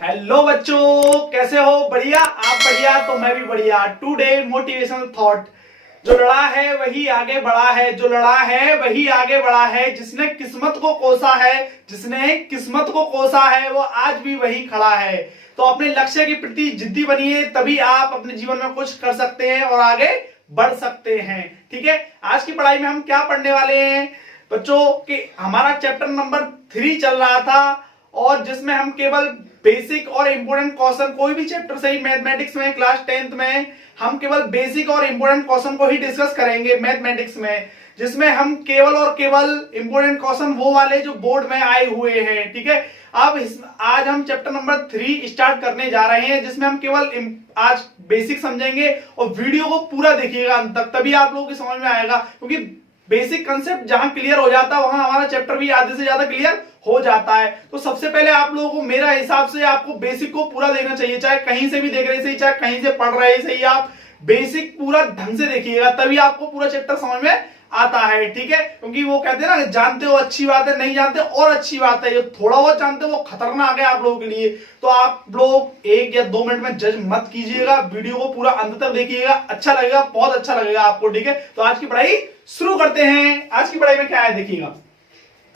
Hello बच्चों, कैसे हो? बढ़िया? आप बढ़िया तो मैं भी बढ़िया। Today motivational thought. जो लड़ा है वही आगे बढ़ा है, जो लड़ा है वही आगे बढ़ा है। जिसने किस्मत को कोसा है, जिसने किस्मत को कोसा है वो आज भी वही खड़ा है। तो अपने लक्ष्य के प्रति जिद्दी बनिए, तभी आप अपने जीवन में कुछ कर सकते हैं और आगे बढ़ सकते हैं। ठीक है, आज की पढ़ाई में हम क्या पढ़ने वाले हैं बच्चों? कि हमारा चैप्टर नंबर 3 चल रहा था और जिसमें हम केवल बेसिक और इंपोर्टेंट क्वेश्चन, कोई भी चैप्टर से ही मैथमेटिक्स में क्लास 10th में हम केवल बेसिक और इंपोर्टेंट क्वेश्चन को ही डिस्कस करेंगे मैथमेटिक्स में, जिसमें हम केवल और केवल इंपोर्टेंट क्वेश्चन वो वाले जो बोर्ड में आए हुए हैं। ठीक है, अब आज हम चैप्टर नंबर 3 स्टार्ट करने जा रहे हैं, जिसमें हम केवल आज बेसिक समझेंगे और वीडियो को पूरा देखिएगा अंत तक, तभी आप लोगों की समझ में आएगा। क्योंकि बेसिक कंसेप्ट जहां क्लियर हो जाता है वहां हमारा चैप्टर भी आधे से ज्यादा क्लियर हो जाता है। तो सबसे पहले आप लोगों को मेरा हिसाब से आपको बेसिक को पूरा देखना चाहिए, चाहे कहीं से भी देख रहे सही, चाहे कहीं से पढ़ रहे सही, आप बेसिक पूरा ढंग से देखिएगा, तभी आपको पूरा चैप्टर समझ में आता है। ठीक है, क्योंकि वो कहते हैं ना, जानते हो अच्छी बात है, नहीं जानते और अच्छी बात है। ये थोड़ा बहुत जानते हो वो खतरनाक है आप लोगों के लिए। तो आप लोग 1 या 2 मिनट में जज मत कीजिएगा, वीडियो को पूरा अंत तक देखिएगा, अच्छा लगेगा, बहुत अच्छा लगेगा आपको। ठीक है, तो आज की पढ़ाई शुरू करते हैं। आज की पढ़ाई में क्या है देखिएगा।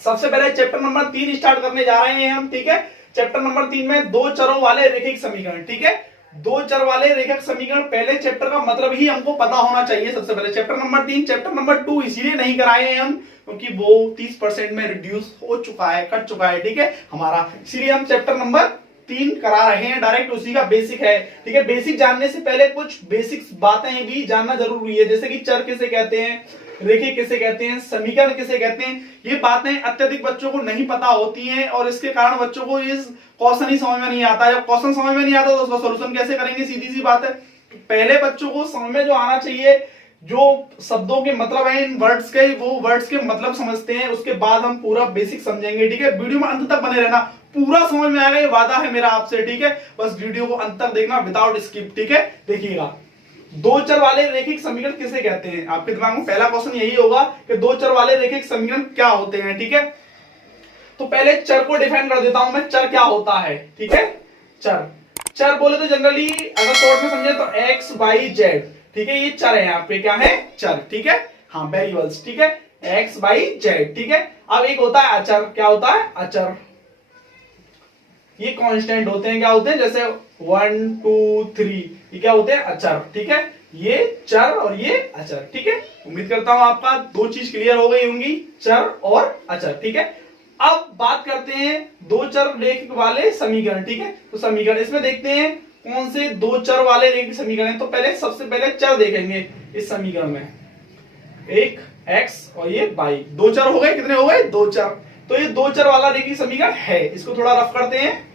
सबसे पहले चैप्टर नंबर 3 स्टार्ट करने जा रहे हैं हम। ठीक है, चैप्टर नंबर 3 में 2 चरों वाले रैखिक समीकरण। ठीक है, 2 चर वाले रैखिक समीकरण, पहले चैप्टर का मतलब ही हमको पता होना चाहिए। सबसे पहले चैप्टर नंबर 3, चैप्टर नंबर 2 इसीलिए नहीं कराए हैं हम क्योंकि वो 30% में रिड्यूस हो चुका है, कट चुका है। ठीक है हमारा, इसीलिए हम चैप्टर नंबर 3 करा रहे हैं, डायरेक्ट उसी का बेसिक है। ठीक है, बेसिक जानने से पहले कुछ बेसिक्स बातें भी जानना जरूरी है, जैसे कि चर किसे कहते हैं, रेखिक किसे कहते हैं, समीकरण किसे कहते हैं। ये बातें अत्यधिक बच्चों को नहीं पता होती हैं और इसके कारण बच्चों को इस क्वेश्चन ही समझ में नहीं आता। जब क्वेश्चन समझ में नहीं आता तो उसका सॉल्यूशन कैसे करेंगे? सीधी सी बात है, पहले बच्चों को समझ में जो आना चाहिए, जो शब्दों के मतलब है इन वर्ड्स के, वो वर्ड्स के मतलब समझते हैं, उसके बाद हम पूरा बेसिक समझेंगे। ठीक है, वीडियो में अंत तक बने रहना, पूरा समझ में आएगा, ये वादा है मेरा आपसे। ठीक है, बस वीडियो को अंत तक देखना विदाउट स्किप। ठीक है, देखिएगा 2 चर वाले रैखिक समीकरण किसे कहते हैं। आपके दिमाग में पहला क्वेश्चन यही होगा कि 2 चर वाले रैखिक समीकरण क्या होते हैं। ठीक है, तो पहले चर को डिफाइन कर देता हूं मैं, चर क्या होता है। ठीक है, चर बोले तो जनरली अगर शॉर्ट में समझे तो एक्स वाई जेड। ठीक है, ये चर है, यहाँ पे क्या है? चर। ठीक है, हाँ वेरिएबल्स। ठीक है, एक्स वाई जेड। ठीक है, अब एक होता है अचर। क्या होता है? अचर। ये कांस्टेंट होते हैं, क्या होते हैं? जैसे 1 2 3, ये क्या होते हैं? अचर। ठीक है, ये चर और ये अचर। ठीक है, उम्मीद करता हूं आपका 2 चीज क्लियर हो गई होंगी, चर और अचर। ठीक है, अब बात करते हैं 2 चर रैखिक वाले समीकरण। ठीक है, तो समीकरण इसमें देखते हैं कौन से 2 चर वाले रैखिक समीकरण है। तो पहले सबसे पहले चर देखेंगे इस समीकरण में, एक एक्स और ये वाई, 2 चर हो गए। कितने हो गए? 2 चर। तो ये 2 चर वाला रैखिक समीकरण है, इसको थोड़ा रफ करते हैं।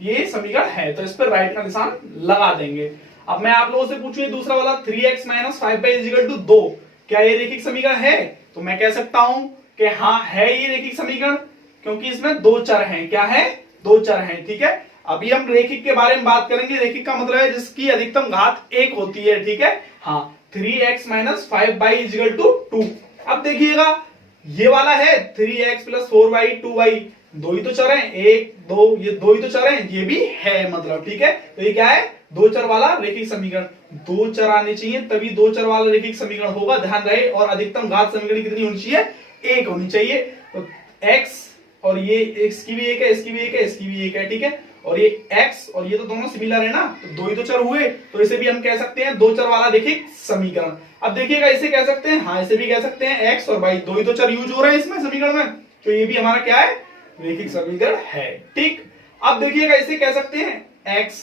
ये समीकरण है तो इस पर राइट का निशान लगा देंगे। अब मैं आप लोगों से पूछूं, दूसरा वाला 3x - 5y = 2, क्या ये रैखिक समीकरण है? तो मैं कह सकता हूं कि हाँ है ये रैखिक समीकरण, क्योंकि इसमें 2 चर हैं। क्या है? 2 चर हैं। ठीक है, अभी हम रैखिक के बारे में बात करेंगे। रैखिक का मतलब है जिसकी अधिकतम घात 1 होती है। ठीक है, हाँ 3x - 5y = 2। अब देखिएगा ये वाला है 3x + 4y 2y, 2 ही तो चर हैं, 1 2, ये 2 ही तो चर हैं, ये भी है मतलब। ठीक है, तो ये क्या है? 2 चर वाला रैखिक समीकरण। 2 चर आने चाहिए तभी 2 चर वाला रैखिक समीकरण होगा, ध्यान रहे। और अधिकतम घात समीकरण कितनी होनी चाहिए? 1 होनी चाहिए। तो x और ये x की भी 1 है, इसकी भी 1 है, इसकी भी 1 है। ठीक है, और ये x और ये तो दोनों सिमिलर है ना, तो 2 ही तो चर हुए, तो इसे भी हम कह सकते हैं 2 चर वाला रैखिक समीकरण। अब देखिएगा इसे कह सकते हैं, हाँ इसे भी कह सकते हैं, x और y 2 ही तो चर यूज हो रहे हैं इसमें समीकरण में, तो ये भी हमारा क्या है? रैखिक समीकरण है। ठीक, अब देखिएगा इसे कह सकते हैं x,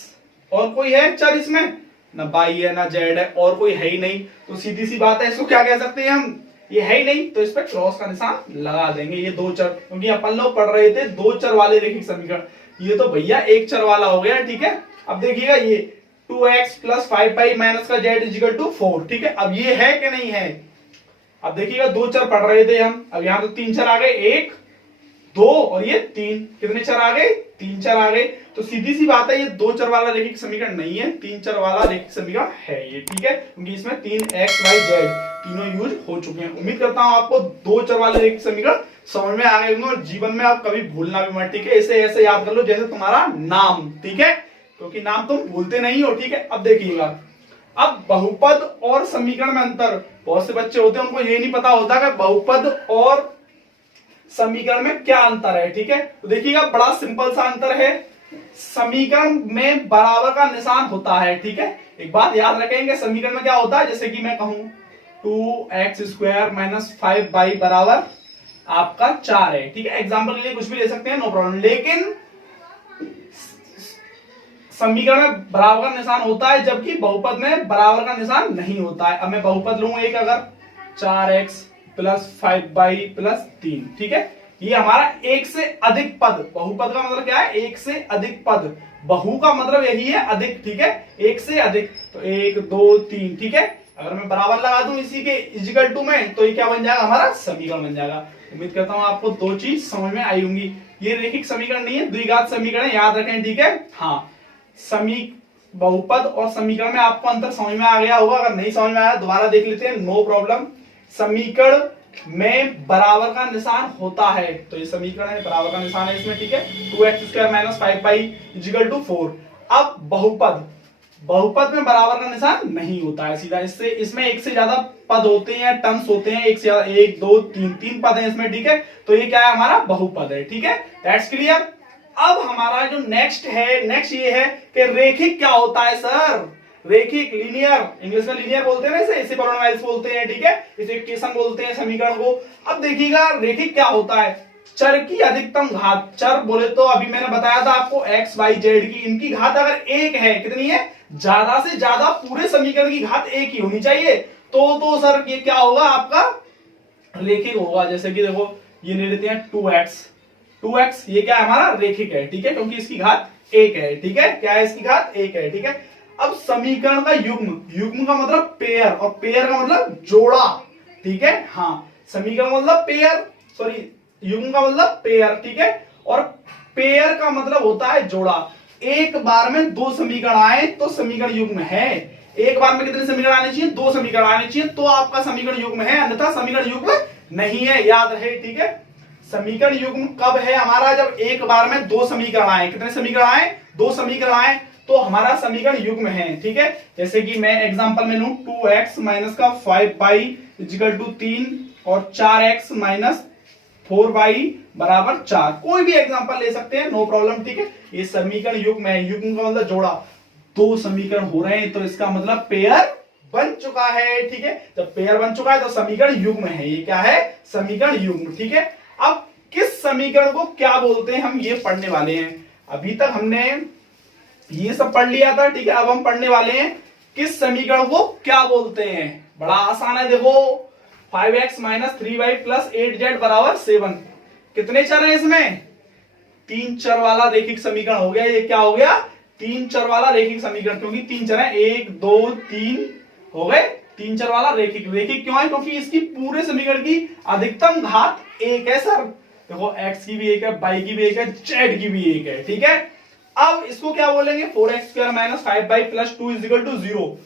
और कोई है चर इसमें? ना y है ना z है, और कोई है ही नहीं, तो सीधी सी बात है, इसको क्या कह सकते हैं हम? ये है ही नहीं, तो इस पर क्रॉस का निशान लगा देंगे। ये 2 चर, क्योंकि अपन लोग पढ़ रहे थे 2 चर वाले रैखिक समीकरण, ये तो भैया 1 चर वाला हो गया। ठीक है, अब देखिएगा ये 2x + 5y - z = 4। ठीक है, अब ये है कि नहीं है? अब देखिएगा 2 चर पढ़ रहे थे हम, अब यहां तो 3 चर आ गए, 1 2 और ये 3, कितने चर आ गए? 3 चर आ गए। तो सीधी सी बात है, ये 2 चर वाला रैखिक समीकरण नहीं है, 3 चर वाला रैखिक समीकरण है ये। ठीक है, क्योंकि इसमें 3x y z तीनों यूज हो चुके हैं। उम्मीद करता हूं आपको 2 चर वाले रैखिक समीकरण समझ में आ गए होंगे और जीवन में आप कभी भूलना भी मत, ठीक है। इसे ऐसे याद कर लो जैसे तुम्हारा नाम, ठीक है, क्योंकि नाम तुम भूलते नहीं हो, ठीक है। अब देखिएगा, अब बहुपद और समीकरण में अंतर। बहुत से बच्चे होते हैं उनको ये नहीं पता होता कि बहुपद और समीकरण में क्या अंतर है, ठीक है। तो देखिएगा, बड़ा सिंपल सा अंतर है, समीकरण में बराबर का निशान होता है, ठीक है। एक बात याद रखेंगे, समीकरण में क्या होता है, जैसे कि मैं कहूं 2x² - 5y बराबर आपका 4 है, ठीक है। एग्जाम्पल के लिए कुछ भी ले सकते हैं, नो प्रॉब्लम। लेकिन समीकरण में बराबर का निशान होता है, जबकि बहुपद में बराबर का निशान नहीं होता है। अब मैं बहुपद लूंगा एक, अगर 4x + 5y + 3, ठीक है। ये हमारा एक से अधिक पद, बहुपद का मतलब क्या है, एक से अधिक पद, बहु का मतलब यही है अधिक, ठीक है, एक से अधिक। तो 1 2 3, ठीक है। अगर मैं बराबर लगा दूं इसी के इक्वल टू में, तो ये क्या बन जाएगा, हमारा समीकरण बन जाएगा। उम्मीद करता हूं आपको दो चीज समझ में आई होंगी। ये रैखिक समीकरण नहीं है, द्विघात समीकरण, याद रखें, ठीक है। हाँ, बहुपद और समीकरण में आपको अंतर समझ में आ गया होगा। अगर नहीं समझ में आया दोबारा देख लेते हैं, नो प्रॉब्लम। समीकरण में बराबर का निशान होता है, तो ये समीकरण है, बराबर का निशान है इसमें, ठीक है। 2x² - 5y = 4। अब बहुपद, बहुपद में बराबर का निशान नहीं होता है सीधा, इससे इसमें एक से ज्यादा पद होते हैं, टर्म्स होते हैं, एक से ज्यादा, 1 2 3 3 पद हैं इसमें, ठीक है। तो ये क्या है, हमारा बहुपद है, ठीक है। That's clear. अब हमारा जो नेक्स्ट ये है कि रेखिक क्या होता है सर। रेखिक, लीनियर, इंग्लिश में लीनियर बोलते हैं ना, इसे पॉलिनोमियल्स बोलते हैं, ठीक है, इसे इक्वेशन बोलते हैं समीकरण को। अब देखिएगा, रेखिक क्या होता है, चर की अधिकतम घात। चर बोले तो अभी मैंने बताया था आपको x y z की, इनकी घात अगर एक है, कितनी है, ज्यादा से ज्यादा पूरे समीकरण की घात एक ही होनी चाहिए, तो सर ये क्या होगा, आपका रेखिक होगा। जैसे कि देखो, ये ले लेते हैं 2x, ये क्या है, हमारा रेखिक है, ठीक है, क्योंकि इसकी घात एक है, ठीक है। क्या है, इसकी घात एक है, ठीक है। अब समीकरण का युग्म, युग्म का मतलब पेयर, और पेयर का मतलब जोड़ा, ठीक है। हाँ, समीकरण का मतलब पेयर, सॉरी, युग्म का मतलब पेयर, ठीक है, और पेयर का मतलब होता है जोड़ा। एक बार में दो समीकरण आए तो समीकरण युग्म है। एक बार में कितने समीकरण आने चाहिए, दो समीकरण आने चाहिए, तो आपका समीकरण युग्म है, अन्यथा समीकरण युग्म नहीं है, याद रहे, ठीक है। समीकरण युग्म कब है हमारा, जब एक बार में दो समीकरण आए। कितने समीकरण आए, दो समीकरण आए, तो हमारा समीकरण युग्म है, ठीक है। जैसे कि मैं एग्जांपल में लूं 2x - 5y = 3 और 4x - 4y = 4। कोई भी एग्जांपल ले सकते हैं, नो प्रॉब्लम, ठीक है। ये समीकरण युग्म है, युग्म का मतलब जोड़ा। दो समीकरण हो रहे हैं तो इसका मतलब पेयर बन चुका है, ठीक है। जब पेयर बन चुका है तो समीकरण युग्म है, ये क्या है, समीकरण युग्म, ठीक है। अब किस समीकरण को क्या बोलते हैं, हम ये पढ़ने वाले हैं। अभी तक हमने ये सब पढ़ लिया था, ठीक है। अब हम पढ़ने वाले हैं किस समीकरण को क्या बोलते हैं। बड़ा आसान है, देखो 5x - 3y + 8z = 7। कितने चर हैं इसमें, तीन चर वाला रेखिक समीकरण हो गया। ये क्या हो गया, तीन चर वाला रेखिक समीकरण, क्योंकि तीन चर है, 1 2 3 हो गए, तीन चर वाला रेखिक। रेखिक क्यों है, क्योंकि इसकी पूरे समीकरण की अधिकतम घात एक है सर। देखो x की भी एक है, y की भी एक है, z की भी एक है, ठीक है। अब इसको क्या बोलेंगे, 4x² - 5y + 2 = 0।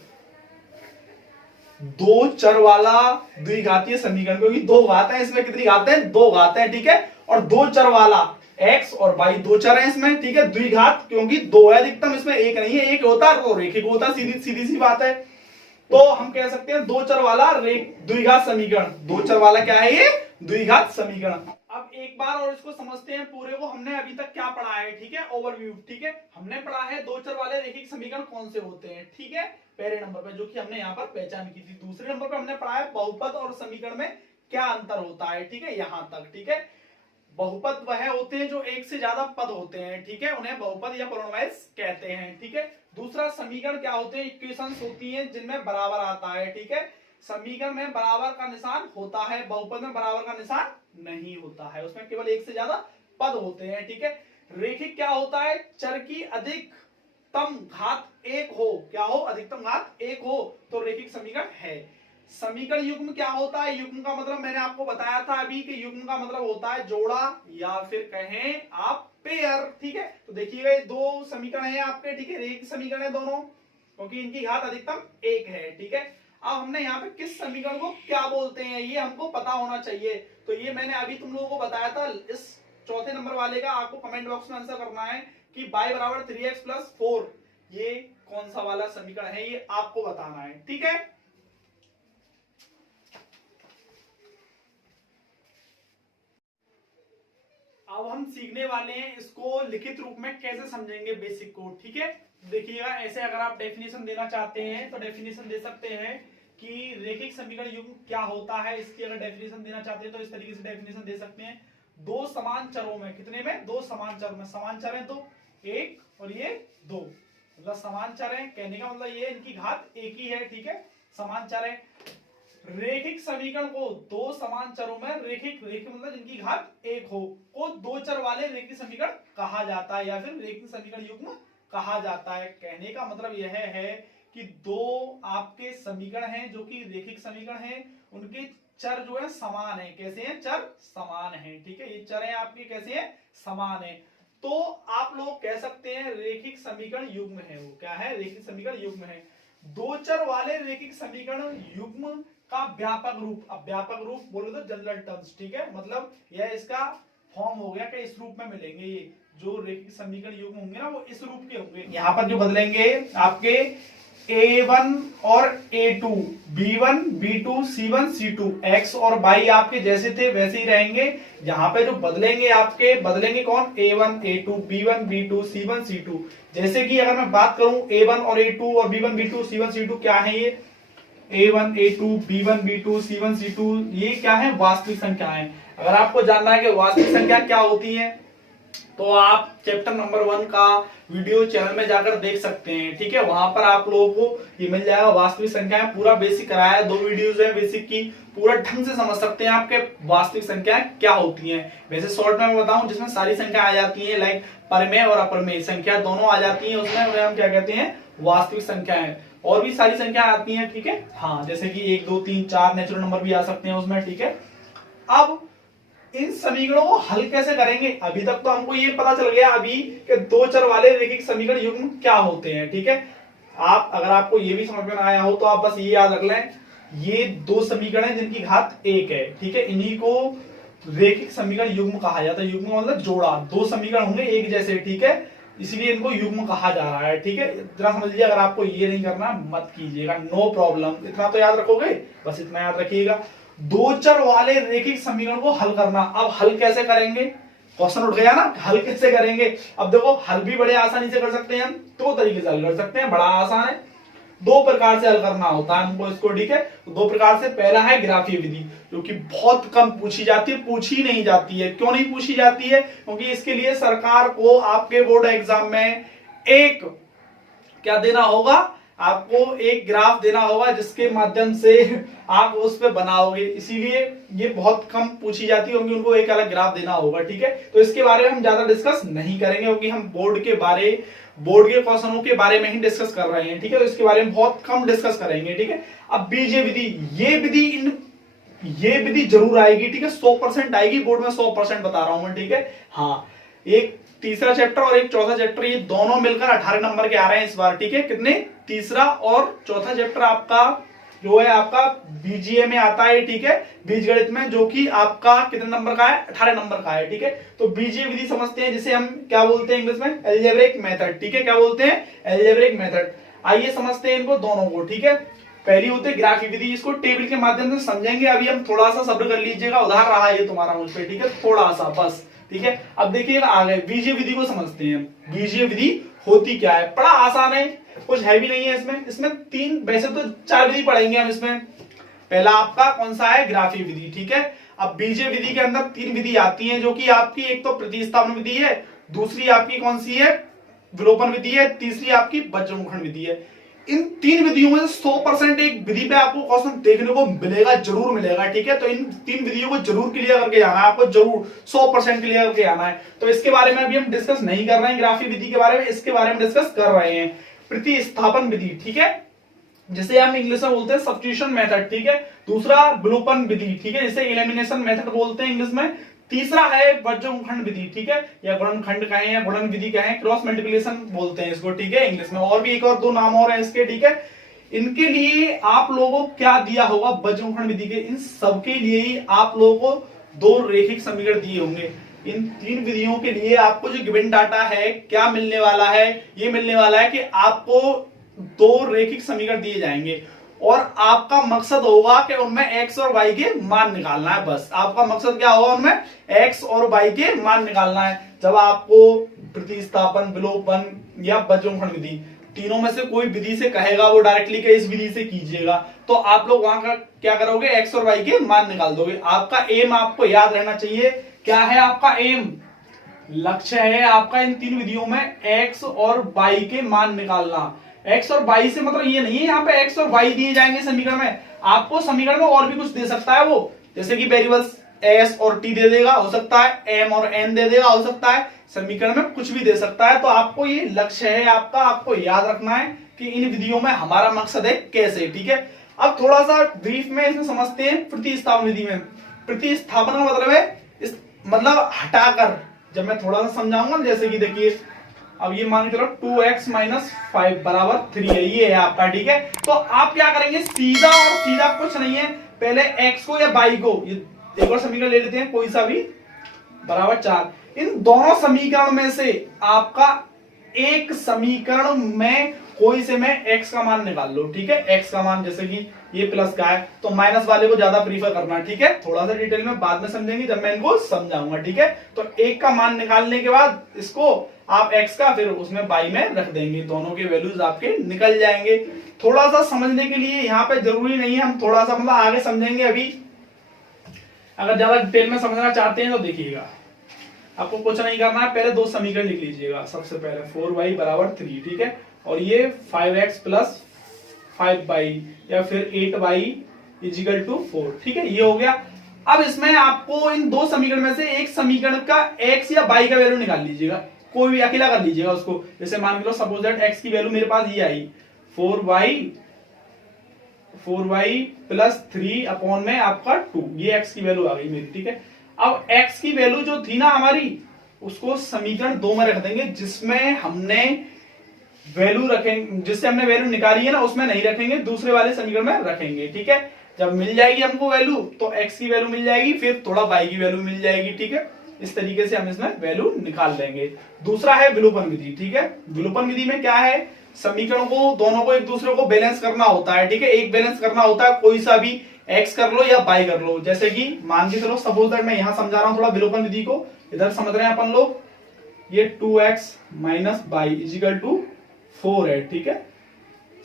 दो चर वाला द्विघातीय समीकरण, क्योंकि दो घात है इसमें, कितनी घात है, दो घात है, ठीक है। और दो चर वाला x और y, दो चर है इसमें, ठीक है। द्विघात क्योंकि दो है अधिकतम, इसमें एक नहीं है, एक होता है तो रेखिक होता, सीधी सी बात है। तो हम कह सकते हैं दो चर वाला द्विघात समीकरण। दो चर वाला क्या है, ये द्विघात समीकरण। अब एक बार और इसको समझते हैं पूरे को। हमने अभी तक क्या पढ़ा है, ठीक है, ओवरव्यू, ठीक है। हमने पढ़ा है दो चर वाले रेखिक समीकरण कौन से होते हैं, ठीक है, पहले नंबर पे, जो कि हमने यहाँ पर पहचान की थी। दूसरे नंबर पे हमने पढ़ा है बहुपद और समीकरण में क्या अंतर होता है, ठीक है, यहां तक, ठीक है। बहुपद वह होते हैं जो एक से ज्यादा पद होते हैं, ठीक है, उन्हें बहुपद या पॉलिनोमियल्स कहते हैं, ठीक है। दूसरा समीकरण क्या होते हैं, इक्वेशंस होती हैं जिनमें बराबर आता है, ठीक है। समीकरण में बराबर का निशान होता है, बहुपद में बराबर का निशान नहीं होता है, उसमें केवल एक से ज्यादा पद होते हैं, ठीक है। रेखिक क्या होता है, चर की अधिकतम घात एक हो, क्या हो, अधिकतम घात एक हो, तो रेखिक समीकरण है। समीकरण युग्म क्या होता है, युग्म का मतलब मैंने आपको बताया था अभी कि युग्म का मतलब होता है जोड़ा, या फिर कहें आप पेयर, ठीक है। तो देखिएगा, ये दो समीकरण है आपके, ठीक है, रेखिक समीकरण है दोनों, क्योंकि इनकी घात अधिकतम एक है, ठीक है। अब हमने यहाँ पे किस समीकरण को क्या बोलते हैं ये हमको पता होना चाहिए। तो ये मैंने अभी तुम लोगों को बताया था। इस चौथे नंबर वाले का आपको कमेंट बॉक्स में आंसर करना है कि y बराबर 3x प्लस 4 ये कौन सा वाला समीकरण है, ये आपको बताना है। ठीक है, अब हम सीखने वाले हैं इसको लिखित रूप में कैसे समझेंगे, बेसिक कोड। ठीक है, देखिएगा ऐसे अगर आप डेफिनेशन देना चाहते हैं तो डेफिनेशन दे सकते हैं कि रेखिक समीकरण युग्म क्या होता है। इसकी अगर डेफिनेशन देना चाहते हैं तो इस तरीके से डेफिनेशन दे सकते हैं। दो समान चरों में, कितने में, दो समान चरों में, समान चर है तो एक और ये दो, मतलब समान चर है, कहने का मतलब ये इनकी घात एक ही है। ठीक है, समान चर है। रेखिक समीकरण को दो समान चरों में रेखिक मतलब जिनकी घात एक हो को दो चर वाले रेखिक समीकरण कहा जाता है या फिर रेखिक समीकरण युग्म कहा जाता है। कहने का मतलब यह है कि दो आपके समीकरण हैं जो कि रेखिक समीकरण हैं, उनके चर जो है समान है। कैसे हैं, चर समान है। ठीक है, ये चर है आपके कैसे हैं, समान है। तो आप लोग कह सकते हैं रेखिक समीकरण युग्म है। वो क्या है, रेखिक समीकरण युग्म है। दो चर वाले रेखिक समीकरण युग्म का व्यापक रूप, अब व्यापक रूप बोले तो जनरल टर्म्स। ठीक है, मतलब यह इसका फॉर्म हो गया कि इस रूप में मिलेंगे। ये जो रेखिक समीकरण युग्म होंगे ना वो इस रूप के होंगे। यहाँ पर जो बदलेंगे आपके A1 और A2, B1, B2, C1, C2, X और Y आपके जैसे थे वैसे ही रहेंगे। यहाँ पे जो बदलेंगे आपके, बदलेंगे कौन, A1, A2, B1, B2, C1, C2। जैसे कि अगर मैं बात करूं A1 और A2 और B1, B2, C1, C2 क्या है, ये A1, A2, B1, B2, C1, C2 ये क्या है, वास्तविक संख्या है। अगर आपको जानना है कि वास्तविक संख्या क्या होती है तो आप चैप्टर नंबर 1 का वीडियो चैनल में जाकर देख सकते हैं। ठीक है, वहां पर आप लोगों को ये मिल जाएगा, वास्तविक संख्या है, पूरा बेसिक कराया है, 2 वीडियोस है बेसिक की, पूरा ढंग से समझ सकते हैं आपके वास्तविक संख्याएं क्या होती हैं। वैसे शॉर्ट में मैं बताऊं जिसमें सारी संख्या आ जाती है, लाइक परमेय और अपरमेय संख्या दोनों आ जाती है, उसमें उन्हें हम क्या कहते हैं, वास्तविक संख्याएं। और भी सारी संख्या आती है। ठीक है, हाँ, जैसे कि 1, 2, 3, 4 नेचुरल नंबर भी आ सकते हैं उसमें। ठीक है, अब इन समीकरणों को हल कैसे करेंगे, अभी तक तो हमको ये पता चल गया अभी कि दो चर वाले रेखिक समीकरण युग्म क्या होते हैं। ठीक है, आप अगर आपको ये भी समझ में आया हो तो आप बस ये याद रख लें, ये दो समीकरण है जिनकी घात एक है। ठीक है, इन्हीं को रेखिक समीकरण युग्म कहा जाता है। युग्म मतलब जोड़ा, दो समीकरण होंगे एक जैसे। ठीक है, इसलिए इनको युग्म कहा जा रहा है। ठीक है, इतना समझ लीजिए। अगर आपको ये नहीं करना मत कीजिएगा, नो प्रॉब्लम, इतना तो याद रखोगे, बस इतना याद रखिएगा। दो चर वाले रेखिक समीकरण को हल करना। अब हल कैसे करेंगे, क्वेश्चन उठ गया ना, हल कैसे करेंगे। अब देखो, हल भी बड़े आसानी से कर सकते हैं हम, दो तरीके से हल कर सकते हैं, बड़ा आसान है। दो प्रकार से हल करना होता है हमको इसको। ठीक है, तो दो प्रकार से, पहला है ग्राफीय विधि, जो कि बहुत कम पूछी जाती है, पूछी नहीं जाती है। क्यों नहीं पूछी जाती है, क्योंकि इसके लिए सरकार को आपके बोर्ड एग्जाम में एक क्या देना होगा, आपको एक ग्राफ देना होगा जिसके माध्यम से आप उस पे बनाओगे, इसीलिए ये बहुत कम पूछी जाती है, क्योंकि उनको एक अलग ग्राफ देना होगा। ठीक है, तो इसके बारे में हम ज्यादा डिस्कस नहीं करेंगे, क्योंकि हम बोर्ड के क्वेश्चनों के बारे में ही डिस्कस कर रहे हैं। ठीक है, तो इसके बारे में बहुत कम डिस्कस करेंगे। ठीक है, अब बीजीय विधि, ये विधि जरूर आएगी। ठीक है, 100% आएगी, बोर्ड में 100% बता रहा हूं मैं। ठीक है, हाँ, एक तीसरा चैप्टर और एक चौथा चैप्टर, ये दोनों मिलकर 18 नंबर के आ रहे हैं इस बार। ठीक है, कितने, तीसरा और चौथा चैप्टर आपका जो है आपका बीजीए में आता है। ठीक है, बीजगणित में, जो कि आपका कितने नंबर का है, 18 नंबर का है। ठीक है, तो बीजीय विधि समझते हैं, जिसे हम क्या बोलते हैं इंग्लिश में, एल्जेब्रिक मेथड। ठीक है, क्या बोलते हैं, एल्जेब्रिक मेथड। आइए समझते हैं इनको दोनों को। ठीक है, पहली होती है ग्राफीय विधि, इसको टेबल के माध्यम से समझेंगे। अभी हम थोड़ा सा सब्र कर लीजिएगा, उधार रहा है ये तुम्हारा मुझ पे। ठीक है, थोड़ा सा बस। ठीक है, अब देखिएगा आगे बीजीय विधि को समझते हैं। बीजीय विधि होती क्या है, बड़ा आसान है, कुछ हैवी नहीं है इसमें। इसमें तीन, वैसे तो 4 विधि पढ़ेंगे हम इसमें। पहला आपका कौन सा है, ग्राफीय विधि। ठीक है, अब बीजीय विधि के अंदर 3 विधि आती हैं, जो कि आपकी एक तो प्रतिस्थापन विधि है, दूसरी आपकी कौन सी है, विलोपन विधि है, तीसरी आपकी वज्रमुखंड विधि है। इन 3 विधियों में 100% एक विधि पे आपको क्वेश्चन देखने को मिलेगा, जरूर मिलेगा। ठीक है, तो इन 3 विधियों को जरूर क्लियर करके जाना है आपको, जरूर 100% क्लियर करके जाना है। तो इसके बारे में अभी हम डिस्कस नहीं कर रहे हैं, ग्राफीय विधि के बारे में, इसके बारे में डिस्कस कर रहे हैं प्रतिस्थापन विधि। ठीक है, जिसे हम इंग्लिश में बोलते हैं सब्स्टिट्यूशन मेथड। ठीक है, दूसरा विलोपन विधि। ठीक है, जिसे एलिमिनेशन मेथड बोलते हैं इंग्लिश में। तीसरा है वज्रमुखंड विधि। ठीक है, या गुणनखंड कहें या गुणन विधि कहें, क्रॉस मल्टीप्लिकेशन बोलते हैं इसको। ठीक है, इंग्लिश में और भी एक और 2 नाम और हैं इसके। ठीक है, इनके लिए आप लोगों को क्या दिया होगा, वज्रमुखंड विधि के इन सबके लिए ही आप लोगों को दो रेखिक समीकरण दिए होंगे। इन तीन विधियों के लिए आपको जो गिवन डाटा है क्या मिलने वाला है, ये मिलने वाला है कि आपको दो रेखिक समीकरण दिए जाएंगे और आपका मकसद होगा कि उनमें x और y के मान निकालना है। बस आपका मकसद क्या होगा, उनमें x और y के मान निकालना है। जब आपको प्रतिस्थापन, विलोपन या बज्रमुखंड विधि तीनों में से कोई विधि से कहेगा वो डायरेक्टली के इस विधि से कीजिएगा, तो आप लोग वहां का क्या करोगे, x और y के मान निकाल दोगे। आपका एम आपको याद रहना चाहिए, क्या है आपका एम, लक्ष्य है आपका इन तीन विधियों में x और y के मान निकालना। x और y से मतलब ये नहीं है यहाँ पे x और y दिए जाएंगे समीकरण में, आपको समीकरण में और भी कुछ दे सकता है वो, जैसे कि वेरिएबल्स s और t दे देगा, हो सकता है m और n दे देगा, हो सकता है समीकरण में कुछ भी दे सकता है। तो आपको ये लक्ष्य है आपका, आपको याद रखना है कि इन विधियों में हमारा मकसद है कैसे, ठीक है। अब थोड़ा सा ब्रीफ में इसमें समझते हैं प्रतिस्थापन विधि में। प्रतिस्थापन का मतलब है इस मतलब हटाकर, जब मैं थोड़ा सा समझाऊंगा, जैसे कि देखिए अब ये मान के चलो 2x - 5 बराबर 3 है, ये है आपका, ठीक है। तो आप क्या करेंगे, सीधा और सीधा कुछ नहीं है, पहले x को या y को, ये एक और समीकरण ले लेते हैं कोई सा भी, बराबर 4। इन दोनों समीकरण में से आपका एक समीकरण में कोई से मैं x का मान निकाल लो, ठीक है। x का मान जैसे कि ये प्लस का है तो माइनस वाले को ज्यादा प्रीफर करना, ठीक है। थोड़ा सा डिटेल में बाद में समझेंगे जब मैं इनको समझाऊंगा, ठीक है। तो एक का मान निकालने के बाद इसको आप x का फिर उसमें y में रख देंगे, दोनों के वैल्यूज आपके निकल जाएंगे। थोड़ा सा समझने के लिए यहाँ पे जरूरी नहीं है, हम थोड़ा सा मतलब आगे समझेंगे। अभी अगर ज्यादा डिटेल में समझना चाहते हैं तो देखिएगा, आपको कुछ नहीं करना है, पहले दो समीकरण लिख लीजिएगा। सबसे पहले 4y बराबर 3, ठीक है, और ये 5x प्लस 5y या फिर 8y इजिकल टू 4, ठीक है, ये हो गया। अब इसमें आपको इन दो समीकरण में से एक समीकरण का x या y का वैल्यू निकाल लीजिएगा, कोई भी अकेला कर लीजिएगा उसको। जैसे मान लो सपोज दैट x की वैल्यू मेरे पास ये आई 4y प्लस 3 अपॉन में आपका 2, ये x की वैल्यू आ गई मेरी, ठीक है। अब x की वैल्यू जो थी ना हमारी, उसको समीकरण 2 में रख देंगे, जिसमें हमने वैल्यू रखेंगे, जिससे हमने वैल्यू निकाली है ना उसमें नहीं रखेंगे, दूसरे वाले समीकरण में रखेंगे, ठीक है। जब मिल जाएगी हमको वैल्यू तो x की वैल्यू मिल जाएगी, फिर थोड़ा y की वैल्यू मिल जाएगी, ठीक है। इस तरीके से हम इसमें वैल्यू निकाल लेंगे। दूसरा है विलोपन विधि, ठीक है। विलोपन विधि में क्या है, समीकरणों को दोनों को एक दूसरे को बैलेंस करना होता है, ठीक है। एक बैलेंस करना होता है, कोई सा भी x कर लो या y कर लो। जैसे कि मान के चलो सपोज दैट मैं यहां समझा रहा हूं थोड़ा विलोपन विधि को, इधर समझ रहे हैं अपन लोग, ये 2x - y इजिकल टू 4 है, ठीक है,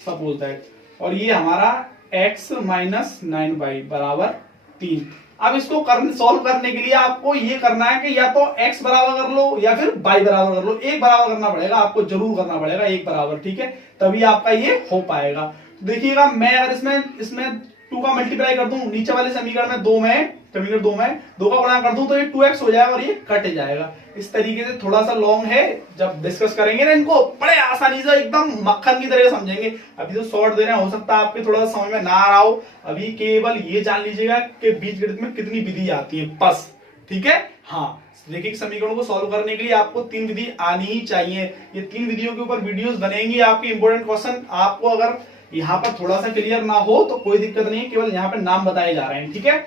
सपोज दैट, और ये हमारा x - 9y बराबर 3। अब इसको सॉल्व करने के लिए आपको ये करना है कि या तो x बराबर कर लो या फिर y बराबर कर लो, एक बराबर करना पड़ेगा, आपको जरूर करना पड़ेगा एक बराबर, ठीक है, तभी आपका ये हो पाएगा। तो देखिएगा मैं अगर इसमें 2 का मल्टीप्लाई कर दूं, नीचे वाले समीकरण में 2 में 2 का गुणा कर दूं तो ये 2x हो जाएगा और ये कट जाएगा। इस तरीके से थोड़ा सा लॉन्ग है, जब डिस्कस करेंगे ना इनको बड़े आसानी से एकदम मक्खन की तरह समझेंगे। अभी तो शॉर्ट दे रहे हैं, हो सकता है आपके थोड़ा सा समझ में ना आ रहा हो, अभी केवल ये जान लीजिएगा कि बीजगणित में कितनी विधि आती है बस, ठीक है। हाँ, रेखिक समीकरणों को सॉल्व करने के लिए आपको 3 विधि आनी ही चाहिए। ये 3 विधियों के ऊपर वीडियोस बनेंगी आपकी, इंपोर्टेंट क्वेश्चन। आपको अगर यहाँ पर थोड़ा सा क्लियर ना हो तो कोई दिक्कत नहीं है, केवल यहाँ पे नाम बताए जा रहे हैं, ठीक है।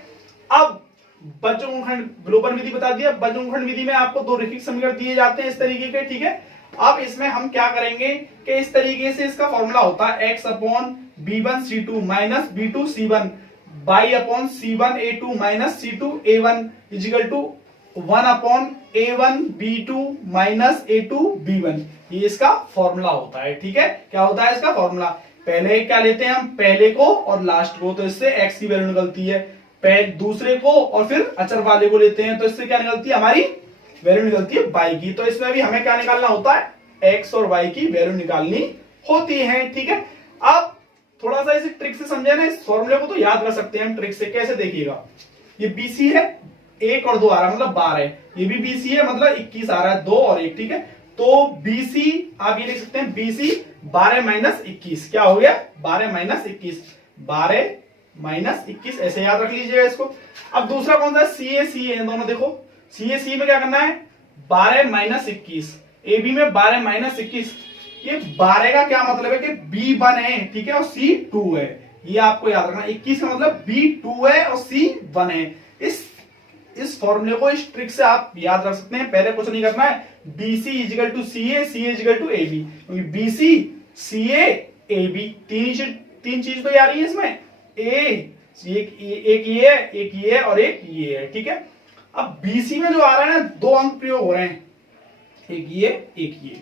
अब बज्रमुखंड विलोपन विधि बता दिया। बज्रमुखंड विधि में आपको दो रेखिक समीकरण दिए जाते हैं इस तरीके के, ठीक है। अब इसमें हम क्या करेंगे कि इस तरीके से इसका फॉर्मूला होता है x upon b1c2 minus b2c1 y upon c1a2 minus c2a1 equal to 1 upon a1 b2 minus a2 b1। ये इसका फॉर्मूला होता है, ठीक है। क्या होता है इसका फॉर्मूला, पहले क्या लेते हैं हम, पहले को और लास्ट को, तो इससे x की वैल्यू निकलती है। दूसरे को और फिर अचर वाले को लेते हैं तो इससे क्या निकलती है, हमारी वैल्यू निकलती है y की। तो इसमें भी हमें क्या निकालना होता है, x और y की वैल्यू निकालनी होती है, ठीक है। अब थोड़ा सा इसे ट्रिक से समझे ना, इस फॉर्मूले को तो याद कर सकते हैं हम ट्रिक से। कैसे, देखिएगा, ये BC है, 1 और 2 आ रहा है मतलब 12 है, ये भी BC है मतलब 21 आ रहा है, 2 और 1, ठीक है। तो BC आप ये लिख सकते हैं, BC 12 माइनस 21, क्या हो गया 12 माइनस 21, 12 माइनस 21, ऐसे याद रख लीजिएगा इसको। अब दूसरा कौन सा है, CA दोनों देखो, CA में क्या करना है, 12 माइनस 21, AB में 12 माइनस 21। ये 12 का क्या मतलब है कि B1 है, ठीक है, और C2 है, ये आपको याद रखना। 21 का मतलब B2 है और C1 है। इस इस फॉर्मूले को इस ट्रिक से आप याद रख सकते हैं। पहले कुछ नहीं करना है, BC equal to CA, CA equal to AB, क्योंकि BC CA AB तीन चीज तो आ रही है इसमें, एक ये है, एक ये है और एक ये है, ठीक है। अब BC में जो आ रहा है ना, दो अंक प्रयोग हो रहे हैं, एक ये,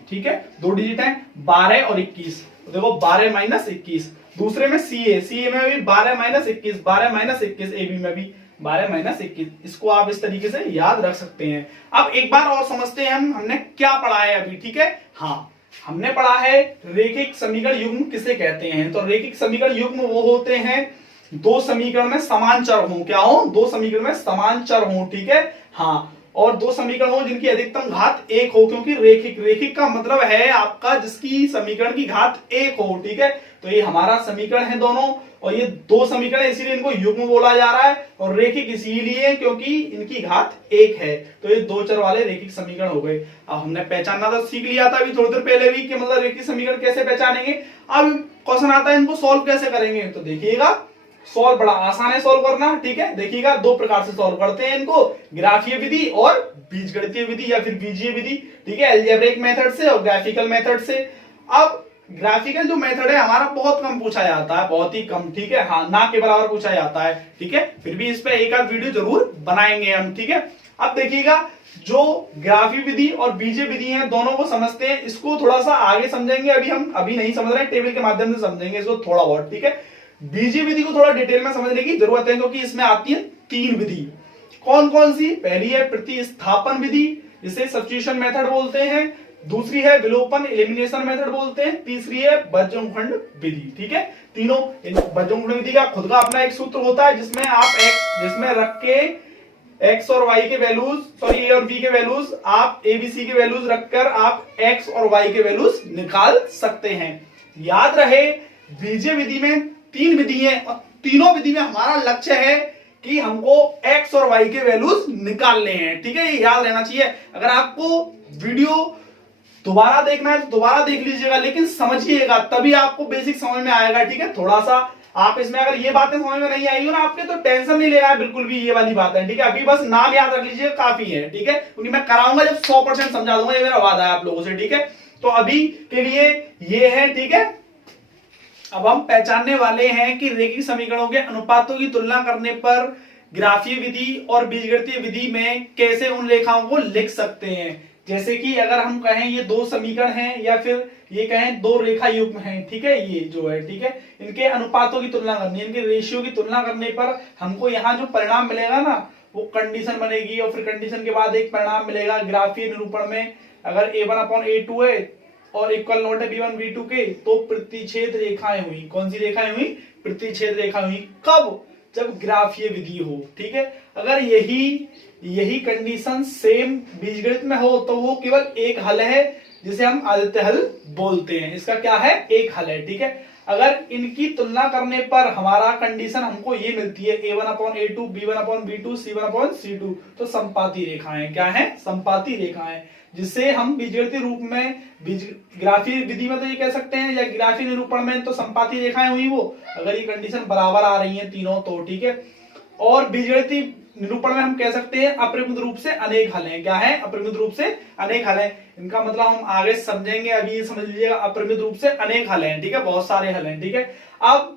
ठीक है, दो डिजिट है 12 और 21। तो देखो 12 माइनस 21, दूसरे में CA में भी 12 माइनस 21, 12 माइनस 21, AB में भी 12 माइनस 21। इसको आप इस तरीके से याद रख सकते हैं। अब एक बार और समझते हैं हमने क्या पढ़ा है अभी, ठीक है। हाँ, हमने पढ़ा है रेखिक समीकरण युग्म किसे कहते हैं। तो रेखिक समीकरण युग्म वो होते हैं दो समीकरण में समान चर हो, क्या हो, दो समीकरण में समान चर हो, ठीक है। हाँ, और दो समीकरण हो जिनकी अधिकतम घात एक हो, क्योंकि रेखिक का मतलब है आपका जिसकी समीकरण की घात एक हो, ठीक है। तो ये हमारा समीकरण है दोनों, और ये दो समीकरण इसीलिए इनको युग्म बोला जा रहा है, और रेखिक इसीलिए क्योंकि इनकी घात एक है। तो ये दो चर वाले रेखिक समीकरण हो गए। अब हमने पहचानना तो सीख लिया था अभी थोड़ी देर पहले भी कि मतलब रेखिक समीकरण कैसे पहचानेंगे। अब क्वेश्चन आता है इनको सॉल्व कैसे करेंगे। तो देखिएगा, सॉल्व बड़ा आसान है सॉल्व करना, ठीक है। देखिएगा, दो प्रकार से सॉल्व करते हैं इनको, ग्राफीय विधि और बीजगणितीय विधि या फिर बीजीय विधि, ठीक है, अलजेब्रिक मेथड से और ग्राफिकल मेथड से। अब ग्राफिकल जो मेथड है हमारा बहुत कम पूछा जाता है, बहुत ही कम, ठीक है। हाँ, ना के बराबर पूछा जाता है, ठीक है। फिर भी इस पे एक आध वीडियो जरूर बनाएंगे हम, ठीक है। अब देखिएगा, जो ग्राफीय विधि और बीजीय विधि है दोनों को समझते हैं। इसको थोड़ा सा आगे समझेंगे, अभी नहीं समझ रहे हैं, टेबल के माध्यम से समझेंगे इसको थोड़ा बहुत, ठीक है। बीजीय विधि को थोड़ा डिटेल में समझने की जरूरत है, क्योंकि इसमें आती है तीन विधि। कौन कौन सी? पहली है प्रतिस्थापन विधि, जिसे सब्स्टिट्यूशन मेथड बोलते हैं। दूसरी है विलोपन एलिमिनेशन मेथड बोलते हैं। तीसरी है बज्रमुखंड विधि, ठीक है। तीनों बज्रमुखंड विधि का खुद का अपना एक सूत्र होता है, जिसमें आप जिसमें रख के एक्स और वाई के वैल्यूज, सॉरी ए और बी के वैल्यूज, आप एबीसी के वैल्यूज रखकर आप एक्स और वाई के वैल्यूज निकाल सकते हैं। याद रहे, बीजीय विधि में तीन विधि है, और तीनों विधि में हमारा लक्ष्य है कि हमको एक्स और वाई के वैल्यूज निकालने हैं, ठीक है। ये याद रहना चाहिए। अगर आपको वीडियो दोबारा देखना है तो दोबारा देख लीजिएगा, लेकिन समझिएगा, तभी आपको बेसिक समझ में आएगा, ठीक है। थोड़ा सा आप इसमें अगर ये बातें समझ में नहीं आएगी ना आपके, तो टेंशन नहीं लेना है बिल्कुल भी, ये वाली बात है, ठीक है। अभी बस नाम याद रख लीजिए, काफी है, ठीक है, क्योंकि मैं कराऊंगा जब 100% समझा दूंगा, ये मेरा वादा है आप लोगों से, ठीक है। तो अभी के लिए ये है, ठीक है। अब हम पहचानने वाले हैं कि रेखिक समीकरणों के अनुपातों की तुलना करने पर ग्राफीय विधि और बीजगणितीय विधि में कैसे उन रेखाओं को लिख सकते हैं। जैसे कि अगर हम कहें ये दो समीकरण हैं, या फिर ये कहें दो रेखा युग्म हैं, ठीक है, ये जो है, ठीक है, इनके अनुपातों की तुलना करनी है, इनके रेशियो की तुलना करने पर हमको यहाँ जो परिणाम मिलेगा ना, वो कंडीशन बनेगी, और फिर कंडीशन के बाद एक परिणाम मिलेगा ग्राफीय निरूपण में। अगर A1/A2 है और इक्वल नोट है B1 B2 के, तो प्रतिच्छेद रेखाएं हुई। कौन सी रेखाएं हुई? प्रतिच्छेद रेखा हुई। कब? जब ग्राफीय विधि हो, ठीक है। अगर यही कंडीशन सेम बीजगणित में हो तो वो केवल एक हल है, जिसे हम आदित्य हल बोलते हैं। इसका क्या है? एक हल है, ठीक है। अगर इनकी तुलना करने पर हमारा कंडीशन हमको ये मिलती है A1/A2, B1/B2, C1/C2, तो संपाती रेखाएं क्या है? संपाती रेखाएं, जिसे हम बीजगणितीय रूप में, ग्राफीय विधि में तो ये कह सकते हैं, या ग्राफीय निरूपण में तो संपाती रेखाएं हुई वो, अगर ये कंडीशन बराबर आ रही है तीनों, तो ठीक है। और बीजगणितीय निरूपण में हम कह सकते हैं अपरिमित रूप से अनेक हल हैं। क्या है? अपरिमित रूप से अनेक हल हैं। इनका मतलब हम आगे समझेंगे, अभी ये समझ लीजिएगा, अपरिमित रूप से अनेक हल हैं, ठीक है, बहुत सारे हल हैं, ठीक है। अब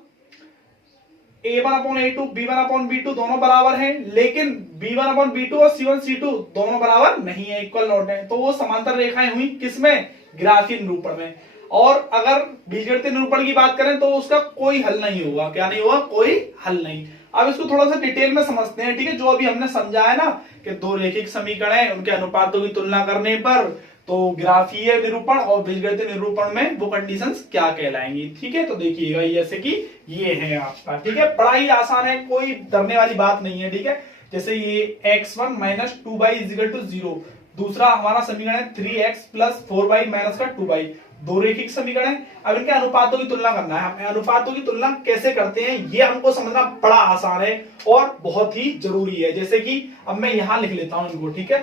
A1/A2, B1/B2 दोनों बराबर हैं, लेकिन B1/B2 और C1/C2 दोनों बराबर नहीं है, इक्वल नॉट है, तो वो समांतर रेखाएं हुई किसमें? ग्राफीय निरूपण में। और अगर बीजगणितीय निरूपण की बात करें तो उसका कोई हल नहीं होगा। क्या नहीं होगा? कोई हल नहीं। अब इसको थोड़ा सा डिटेल में समझते हैं, ठीक है। जो अभी हमने समझा है ना कि दो रेखिक समीकरण है, उनके अनुपातों की तुलना करने पर तो ग्राफीय निरूपण और बीजगणितीय निरूपण में वो कंडीशंस क्या कहलाएंगी, ठीक है। तो देखिएगा, जैसे कि ये है आपका, ठीक है, बड़ा ही आसान है, कोई डरने वाली बात नहीं है, ठीक है। जैसे ये x1 - 2y = 0। दूसरा हमारा समीकरण है 3x + 4y - 2y। दो रेखिक समीकरण है। अब इनके अनुपातों की तुलना करना है। हमें अनुपातों की तुलना कैसे करते हैं ये हमको समझना बड़ा आसान है और बहुत ही जरूरी है। जैसे कि अब मैं यहां लिख लेता हूं इनको, ठीक है,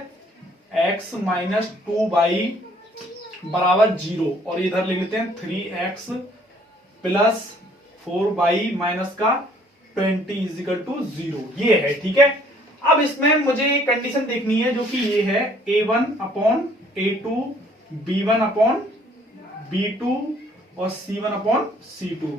x - 2y = 0, और इधर लिख लेते हैं 3x + 4y - 20 = 0। ये है, ठीक है। अब इसमें मुझे एक कंडीशन देखनी है जो कि ये है A1 upon A2, B1 upon B2 और C1 अपॉन C2।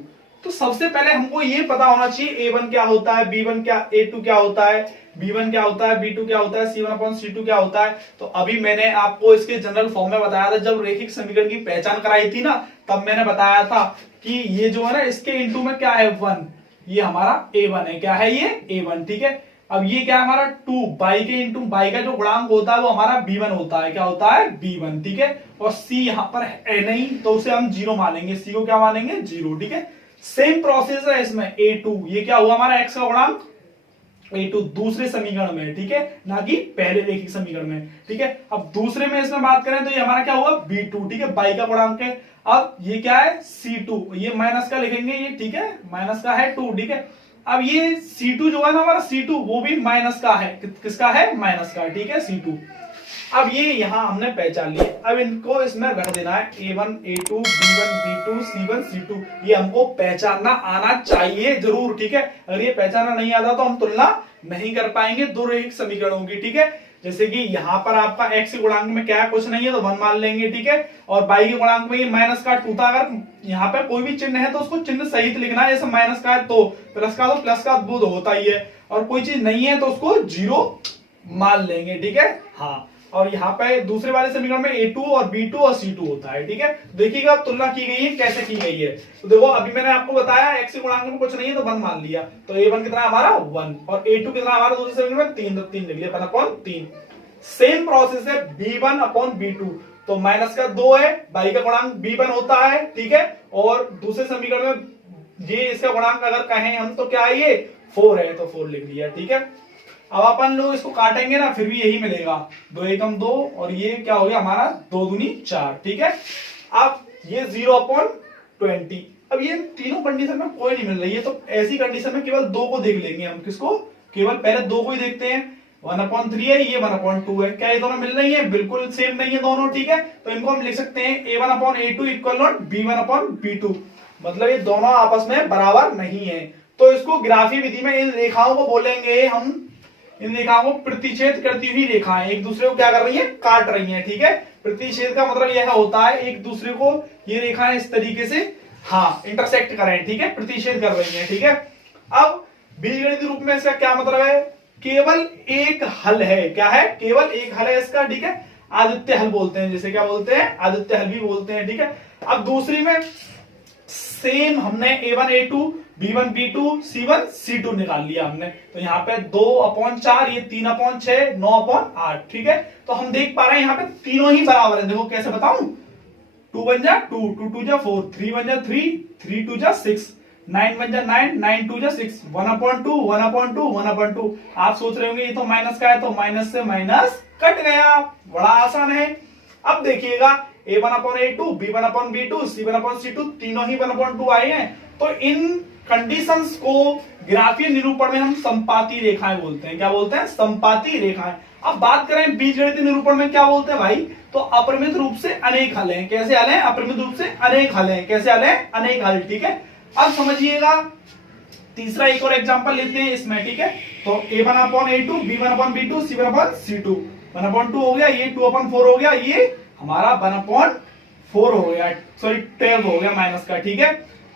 तो सबसे पहले हमको ये पता होना चाहिए A1 क्या होता है, B1 क्या, A2 क्या होता है, B1 क्या होता है, B2 क्या होता है, C1 अपॉन C2 क्या होता है। तो अभी मैंने आपको इसके जनरल फॉर्म में बताया था, जब रेखिक समीकरण की पहचान कराई थी ना, तब मैंने बताया था कि ये जो है ना इसके इंटू में क्या है 1, ये हमारा A1 है। क्या है ये A1, ठीक है। अब ये क्या है हमारा 2, बाई के इंटू बाई का जो गुणांक होता है वो हमारा B1 होता है। क्या होता है B1, ठीक है। और C यहाँ पर है नहीं तो उसे हम 0 मानेंगे, C को क्या मानेंगे 0, ठीक है। सेम प्रोसेस है इसमें A2, ये क्या हुआ हमारा x का गुणांक A2 दूसरे समीकरण में, ठीक है, ना कि पहले रेखिक समीकरण में, ठीक है। अब दूसरे में इसमें बात करें तो ये हमारा क्या हुआ B2, ठीक है, बाई का गुणांक है। अब ये क्या है C2, ये माइनस का लिखेंगे ये, ठीक है, माइनस का है 2, ठीक है। अब ये C2 जो है ना हमारा C2 वो भी माइनस का है, किसका है माइनस का, ठीक है C2। अब ये यहां हमने पहचान लिए, अब इनको इसमें रख देना है A1 A2 B1 B2 C1 C2, ये हमको पहचानना आना चाहिए जरूर, ठीक है। अगर ये पहचानना नहीं आता तो हम तुलना नहीं कर पाएंगे दो रेखिक समीकरणों की, ठीक है। जैसे कि यहाँ पर आपका x के गुणांक में क्या है, कुछ नहीं है तो 1 मान लेंगे, ठीक है। और y के गुणांक में ये माइनस का 2 था, अगर यहाँ पे कोई भी चिन्ह है तो उसको चिन्ह सहित लिखना है, जैसे माइनस का है तो प्लस का, तो प्लस का बोध होता ही है, और कोई चीज नहीं है तो उसको 0 मान लेंगे, ठीक है। हाँ, और यहाँ पे दूसरे वाले समीकरण में A2 और B2 और C2 होता है, ठीक है। देखिएगा तुलना की गई है कैसे की गई है। तो देखो अभी मैंने आपको बताया x के गुणांक में कुछ नहीं है तो 1 मान लिया, तो A1 कितना हमारा 1 और A2 कितना हमारा दूसरे समीकरण में 3, तो 3 लिख लिया 1/3। सेम प्रोसेस है B1 अपॉन B2, तो माइनस का 2 है, बाई का गुणांक B1 होता है, ठीक है। और दूसरे समीकरण में ये इसका गुणांक अगर कहें हम तो क्या है ये 4 है, तो 4 लिख लिया, ठीक है। अब अपन लोग इसको काटेंगे ना फिर भी यही मिलेगा, 2 एकम 2 और ये क्या हो गया हमारा 2 दूनी 4, ठीक है। अब ये 0/20, अब ये तीनों कंडीशन में कोई नहीं मिल रही है, तो ऐसी कंडीशन में केवल 2 को देख लेंगे हम, किसको, केवल पहले 2 को ही देखते हैं। 1/3 है, ये 1/2 है, क्या ये दोनों मिल रही है, बिल्कुल सेम नहीं है दोनों, ठीक है। तो इनको हम लिख सकते हैं A1/A2 इक्वल B1/B2, मतलब ये दोनों आपस में बराबर नहीं है। तो इसको ग्राफीय विधि में इन रेखाओं को बोलेंगे हम, इन रेखाओं को प्रतिच्छेद करती हुई रेखाएं एक दूसरे को क्या कर रही हैं, काट रही हैं, ठीक है। प्रतिच्छेद का मतलब यह होता है एक दूसरे को ये रेखाएं इस तरीके से हाँ इंटरसेक्ट कर रहे हैं, ठीक है, प्रतिच्छेद कर रही हैं, ठीक है। अब बीजगणितीय रूप में इसका क्या मतलब है, केवल एक हल है, क्या है, केवल एक हल है इसका, ठीक है। आदित्य हल बोलते हैं, जैसे क्या बोलते हैं, आदित्य हल भी बोलते हैं, ठीक है। अब दूसरी में सेम हमने A1 A2 B1 B2 C1 C2 निकाल लिया हमने, तो यहाँ पे 2/4, ये 3/6 9/8, ठीक है। तो हम देख पा रहे हैं यहाँ पे तीनों ही बराबर है, देखो कैसे बताऊं, 2 1 जा 2 2 2 जा 4 3 1 जा 3 3 2 जा 6 9 1 जा 9 9 2 जा 6 1/2 1/2 1/2। आप सोच रहे होंगे ये तो माइनस का है, तो माइनस से माइनस कट गया, बड़ा आसान है। अब देखिएगा A1/A2 B1/B2 C1/C2 तीनों ही 1/2 आए हैं, तो इन कंडीशंस को ग्राफीय निरूपण में हम संपाती रेखाएं बोलते हैं, क्या बोलते हैं, संपाती रेखाएं। अब बात करें बीजगणितीय निरूपण में क्या बोलते हैं भाई, तो अपरिमित रूप से अनेक हल हैं, कैसे हल हैं, अपरिमित रूप से अनेक हल हैं, कैसे हल हैं, अनेक हल, ठीक है। अब समझिएगा तीसरा एक और एग्जांपल लेते हैं इसमें, ठीक है। तो A1/A2 B1/B2 C1/C2 1/2 हो गया, ये 2/4 हो गया, ये हमारा 1/4 हो गया, सॉरी 12 हो गया माइनस का, ठीक है।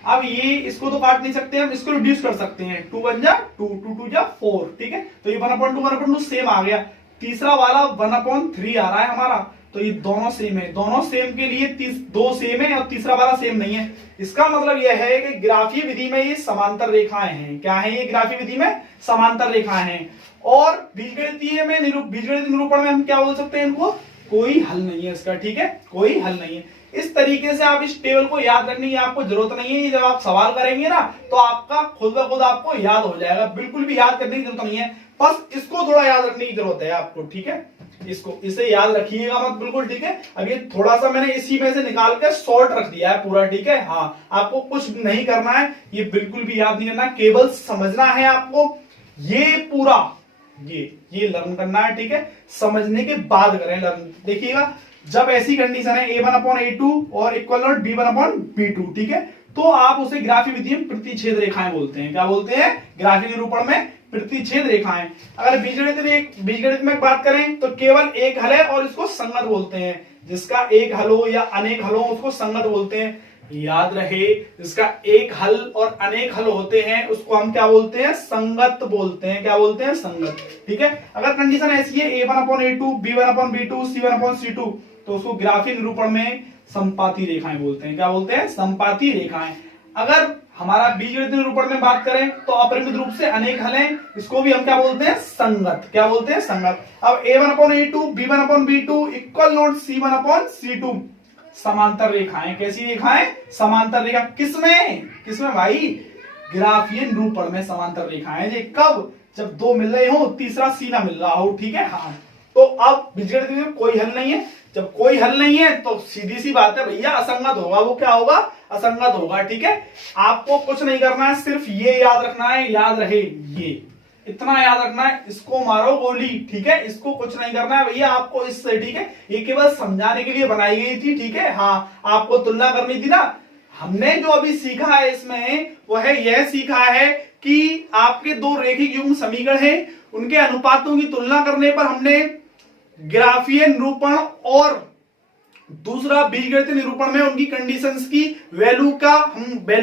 अब ये इसको तो काट नहीं सकते हम, इसको रिड्यूस कर सकते हैं, 2 1 जा 2 2 2 जा 4, ठीक है। तो ये 1/2 सेम आ गया। तीसरा वाला 1/3 आ रहा है हमारा, तो ये दोनों सेम है, दोनों सेम के लिए 2 सेम है और तीसरा वाला सेम नहीं है। इसका मतलब यह है कि ग्राफीय विधि में ये समांतर रेखाएं हैं, क्या है, ये ग्राफीय विधि में समांतर रेखाएं हैं। और बीजगणितीय निरूपण में हम क्या बोल सकते हैं, इनको कोई हल नहीं है इसका, ठीक है, कोई हल नहीं है। इस तरीके से आप इस टेबल को याद रखने की आपको जरूरत नहीं है, जब आप सवाल करेंगे ना तो आपका खुद ब खुद आपको याद हो जाएगा, बिल्कुल भी याद करने की जरूरत नहीं है, बस इसको थोड़ा याद रखने की जरूरत है आपको, ठीक है। इसे याद रखिएगा मत, बिल्कुल, ठीक है। अब ये थोड़ा सा मैंने इसी में से निकाल के शॉर्ट रख दिया है पूरा, ठीक है। हाँ, आपको कुछ नहीं करना है, ये बिल्कुल भी याद नहीं करना, केवल समझना है आपको, ये पूरा ये लर्न करना है, ठीक है। समझने के बाद करें लर्न। देखिएगा जब ऐसी कंडीशन है A1/A2 और इक्वल B1/B2, ठीक है, तो आप उसे ग्राफीय विधि में प्रतिच्छेद रेखाएं बोलते हैं, क्या बोलते हैं, ग्राफीय निरूपण में प्रतिच्छेद रेखाएं। अगर बीजगणित में बात करें तो केवल एक हल है और इसको संगत बोलते हैं। जिसका एक हल हो या अनेक हल हो उसको संगत बोलते हैं। याद रहे, जिसका एक हल और अनेक हल होते हैं उसको हम क्या बोलते हैं? संगत बोलते हैं। क्या बोलते हैं? संगत। ठीक है। अगर कंडीशन ऐसी है a1/a2, b1/b2, c1/c2 तो उसको ग्राफीय निरूपण में संपाती रेखाएं बोलते हैं। क्या बोलते हैं? संपाती रेखाएं। अगर हमारा बीजगणित निरूपण में बात करें तो अपरिमित रूप से अनेक हल हैं, इसको भी हम क्या बोलते हैं? संगत। क्या बोलते हैं? संगत। अब a1/a2, b1/b2 equal note c1/c2 समांतर रेखाएं। कैसी रेखाएं? समांतर रेखा। किसमें भाई? ग्राफीय निरूपण में समांतर रेखाएं। ये कब? जब दो मिल रहे हो, तीसरा सी ना मिल रहा हो। ठीक है। हाँ, तो अब बीजगणित में कोई हल नहीं है। जब कोई हल नहीं है तो सीधी सी बात है भैया, असंगत होगा। वो क्या होगा? असंगत होगा। ठीक है। आपको कुछ नहीं करना है, सिर्फ ये याद रखना है। याद रहे, ये इतना याद रखना है, इसको मारो गोली। ठीक है। इसको कुछ नहीं करना है भैया आपको इससे। ठीक है। ये केवल समझाने के लिए बनाई गई थी। ठीक है। हाँ, आपको तुलना करनी थी ना। हमने जो अभी सीखा है इसमें वह यह सीखा है कि आपके दो रेखिक युग्म समीकरण हैं, उनके अनुपातों की तुलना करने पर हमने ग्राफीय निरूपण और दूसरा बीजगणित निरूपण में उनकी कंडीशंस की वैल्यू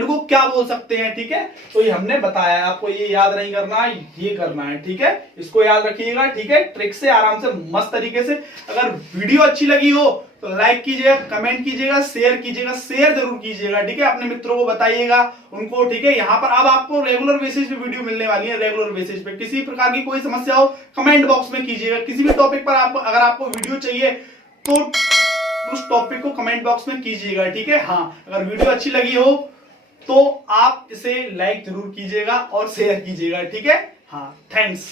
को क्या बोल सकते हैं। ठीक है। तो ये हमने बताया। आपको ये याद नहीं करना है, ये करना है। ठीक है। इसको याद रखिएगा। ठीक है। ट्रिक से, आराम से, मस्त तरीके से। अगर वीडियो अच्छी लगी हो तो लाइक कीजिएगा, कमेंट कीजिएगा, शेयर कीजिएगा। शेयर जरूर कीजिएगा। ठीक है। अपने मित्रों को बताइएगा उनको। ठीक है। यहाँ पर अब आपको रेगुलर बेसिस पे वीडियो मिलने वाली है। रेगुलर बेसिस पे किसी प्रकार की कोई समस्या हो कमेंट बॉक्स में कीजिएगा। किसी भी टॉपिक पर अगर आपको वीडियो चाहिए तो उस टॉपिक को कमेंट बॉक्स में कीजिएगा। ठीक है। हाँ, अगर वीडियो अच्छी लगी हो तो आप इसे लाइक जरूर कीजिएगा और शेयर कीजिएगा। ठीक है। हाँ, थैंक्स।